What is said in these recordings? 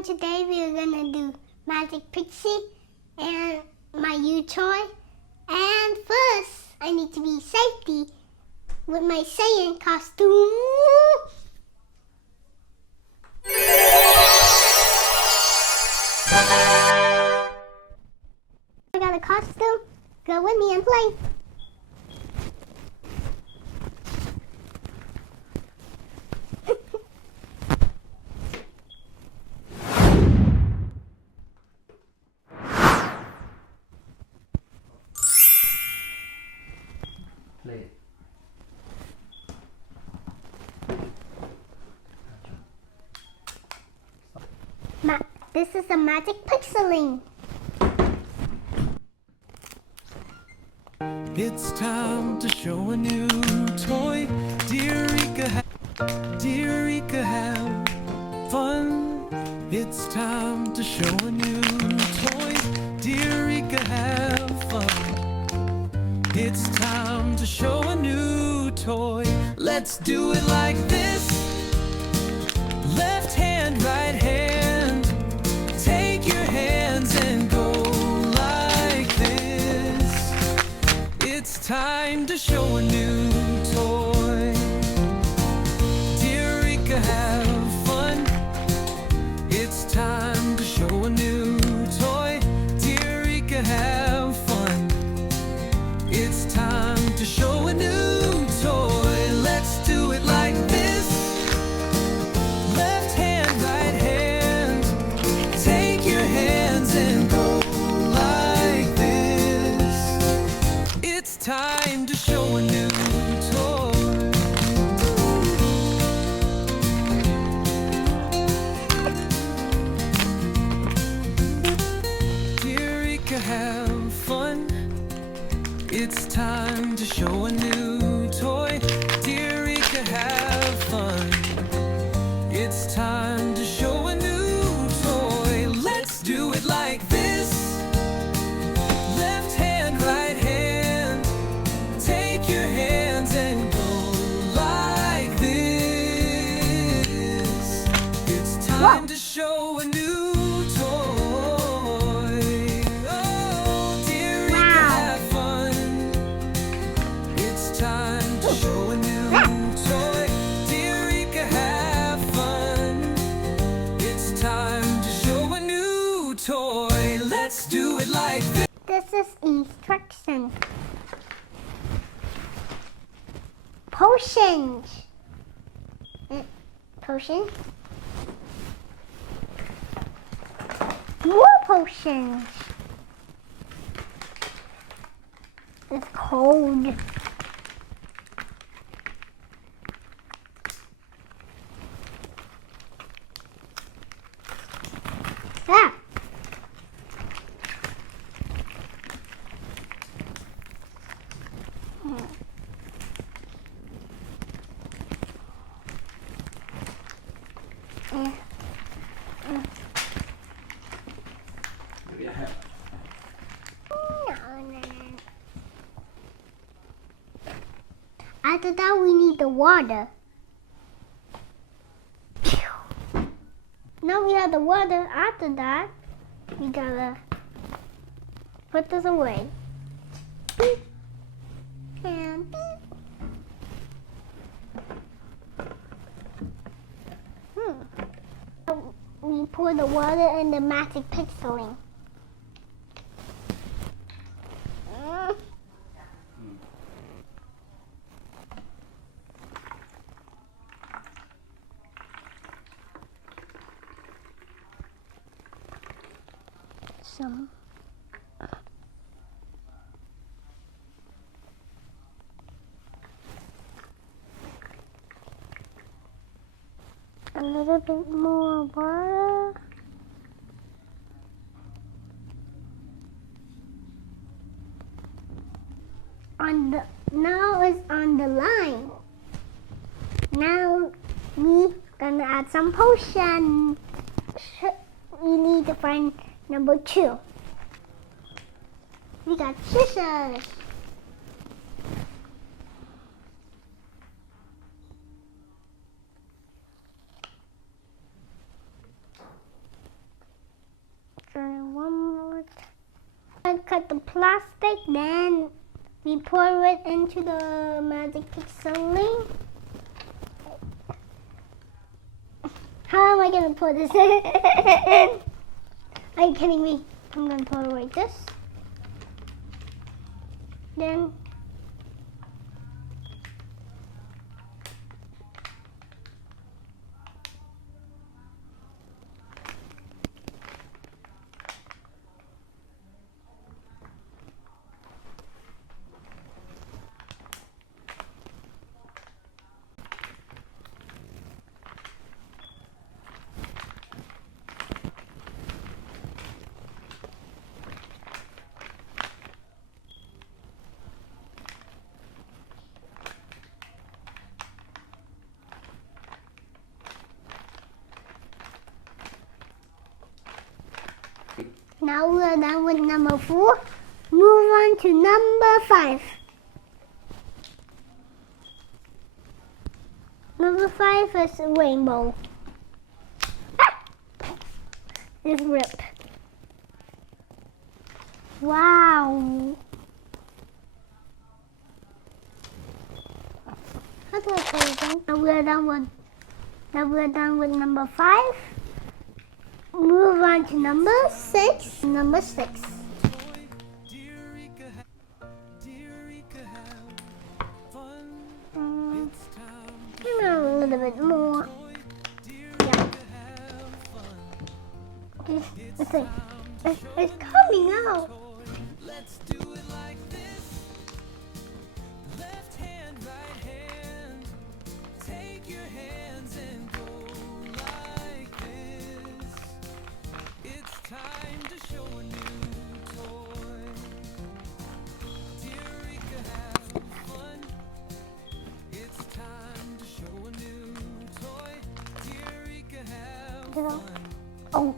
everyone, today we are going to do Magic Pixie and my new toy. And first, I need to be safety with my Saiyan costume. I got a costume. Go with me and play. This is a magic pixeling. It's time to show a new toy. DearRica have fun. It's time to show a new toy. DearRica have fun. It's time to show a new toy. Let's do it like this. Left hand, right hand. Take your hands and go like this. It's time to show a new toy. DearRica have fun. It's time to show a new toy. DearRica have fun. It's time to show a new toy. Let's do it like this. Left hand, right hand. Take your hands and go like this. It's time to show a new toy. DearRica have fun. It's time to show a new toy. DearRica have fun. It's time to show a new toy. Let's do it like this. Left hand, right hand. Take your hands and go like this. It's time to show a new toy. Oh, DearRica have fun. It's time to show a new toy. DearRica have fun. It's time to show a new toy. Let's do it like this. This is instructions. Potions. Potions. More potions. It's cold. Ah. After that, we need the water. Now we have the water. After that, we gotta put this away. And we pour the water in the magic pixeling. A little bit more water. Now it's on the line. Now we gonna add some potion. We need to find number 2. We got scissors. cut the plastic, then we pour it into the magic pixeling. How am I gonna pour this in? Are you kidding me? I'm gonna pour it like this. Then now we're done with number 4. Move on to number 5. Number 5 is a rainbow. It's ripped. Wow. How do I play it again? Now we're done with number 5. Move on to number 6. Number 6. Maybe a little bit more. Yeah. Okay, let's see. It's coming out. Let's do it like this. Left hand, right hand. Take your hands and go like this. It's time to show a new toy. DearRica, have fun. It's time to show a new toy. DearRica, have fun. Oh.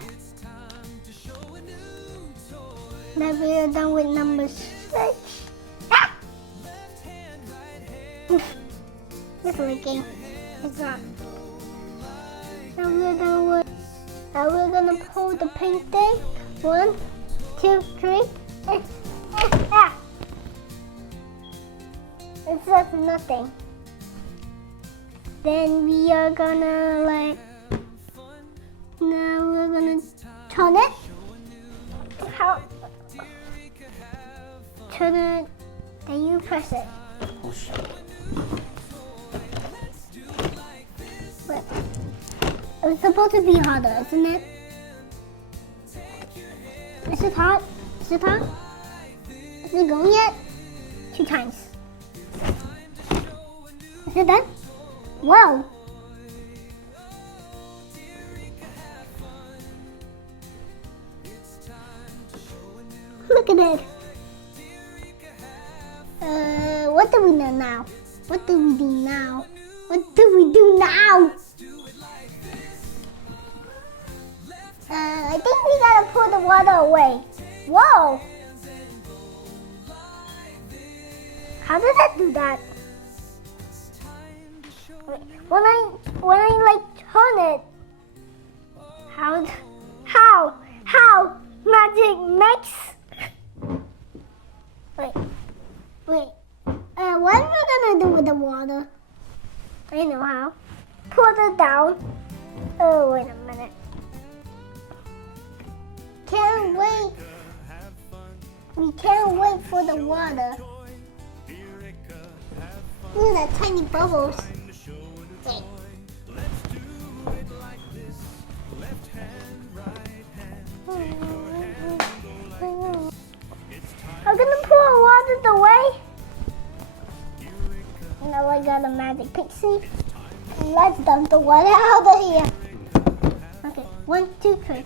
It's time to show a new toy. Now we're done with number 6. Ah! Left hand, right hand. It's leaking. It's not. Now we're done with. Now we're gonna pull the pink thing. 1, 2, 3. Ah! It says nothing. Then we are gonna like. Now we're gonna turn it. How? Turn it. Then you press it. But it's supposed to be harder, isn't it? Is it hot? Is it hot? Is it going yet? 2 times. Is it done? Wow. Look at it. What do we do now? What do we do now? What do we do now? I think we gotta pour the water away. Whoa! How does it do that? Wait, when I like turn it, how magic makes? Wait. What am I gonna do with the water? I know how. Pour it down. Oh, wait a minute. Can't wait. We can't wait for the water. Look at that tiny bubbles. Wait. I'm gonna pour water away. Now I got a magic pixie. Let's dump the water out of here. Okay, 1, 2, 3.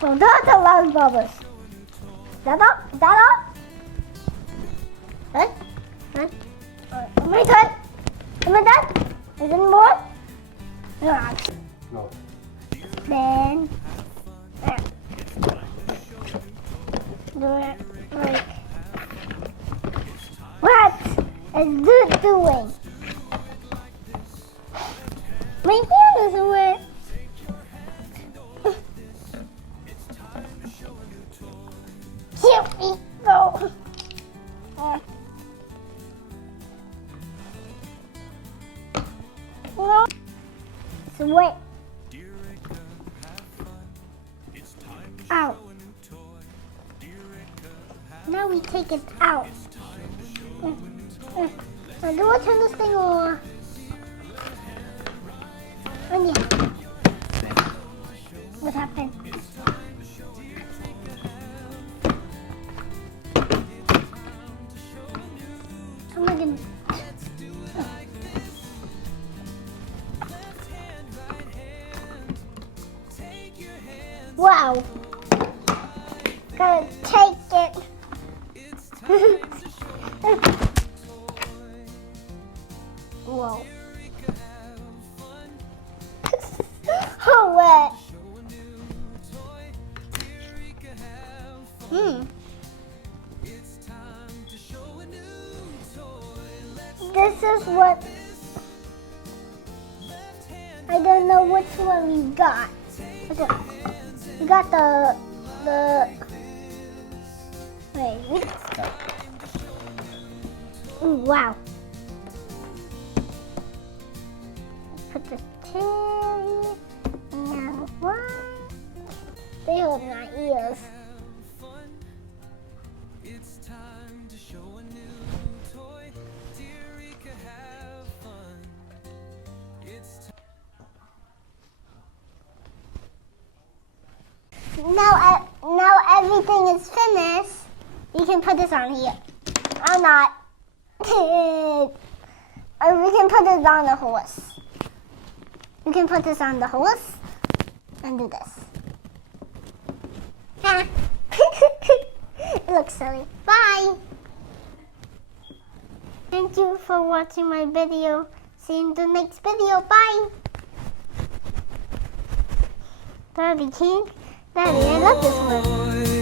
So that's a lot of bubbles. Is that all? Is that all? Good? Good? Alright, am I done? Am I done? Is there more? No. Then do it like what is this doing? wet. Out. Now we take it out. Now do I turn this thing on? Oh yeah. What happened? I'm gonna. Wow. Gotta take it. Whoa. Oh, wet. This is what I don't know which one we got. We got the wait. Ooh, wow. Put the tail and what? They hold my ears. It's time to show a new toy. DearRica, have fun. It's Now everything is finished. You can put this on here. I'm not. Or we can put it on the horse. We can put this on the horse and do this. It looks silly. Bye. Thank you for watching my video. See you in the next video. Bye. Daddy King. Daddy, I love this one.